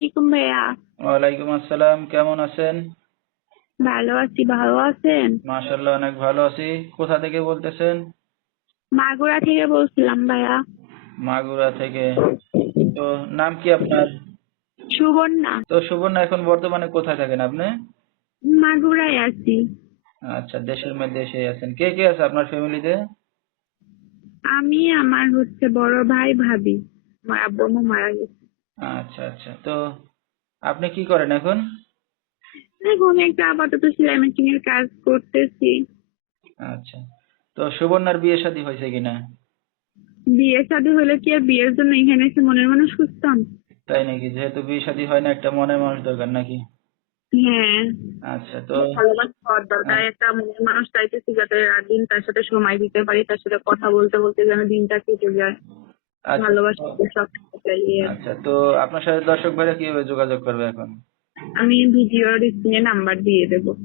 আলাইকুম ভাইয়া। ওয়ালাইকুম আসসালাম, কেমন আছেন? ভালো আছি, ভালো আছেন? মাশাআল্লাহ, অনেক ভালো আছি। কোথা থেকে বলতেছেন? মাগুরা থেকে বলছিলাম ভাইয়া। মাগুরা থেকে। তো নাম কি আপনার? সুবর্ণা। তো সুবর্ণা, এখন বর্তমানে কোথায় থাকেন আপনি? মাগুরায় আছি। আচ্ছা, দেশের মধ্যে এসে আছেন। কে কে আছে আপনার ফ্যামিলিতে? আমি, আমার বড় ভাই, ভাবি। আমার আব্বু আম্মু মারা গেছে। আচ্ছা আচ্ছা। তো আপনি কি করেন এখন? এখন একটা আপাতত সেলাই মেশিন এর কাজ করতেছি। আচ্ছা। তো সুবর্ণার বিয়ে শাদী হয়েছে কিনা? বিয়ে শাদী হলে কি আর বিয়ের জন্য এখানে এসে মনের মানুষ খুঁজতাম? তাই নাকি? যেহেতু বিয়ে শাদী হয় না, একটা মনের মানুষ দরকার নাকি? হ্যাঁ। আচ্ছা। তো ভালোবাসা হওয়ার দরকার, আ- একটা মনের মানুষ চাইতেছি যাতে রাত-দিন তার সাথে সময় দিতে পারি, তার সাথে কথা বলতে বলতে যেন দিনটা কেটে যায়। আচ্ছা ভালোবাসা তো সব চাই আর কি। আচ্ছা, তো আপনার সাথে দর্শক ভাইরা কিভাবে যোগাযোগ করবে এখন? আমি ভিডিওর স্ক্রিনে নাম্বার দিয়ে দেবো।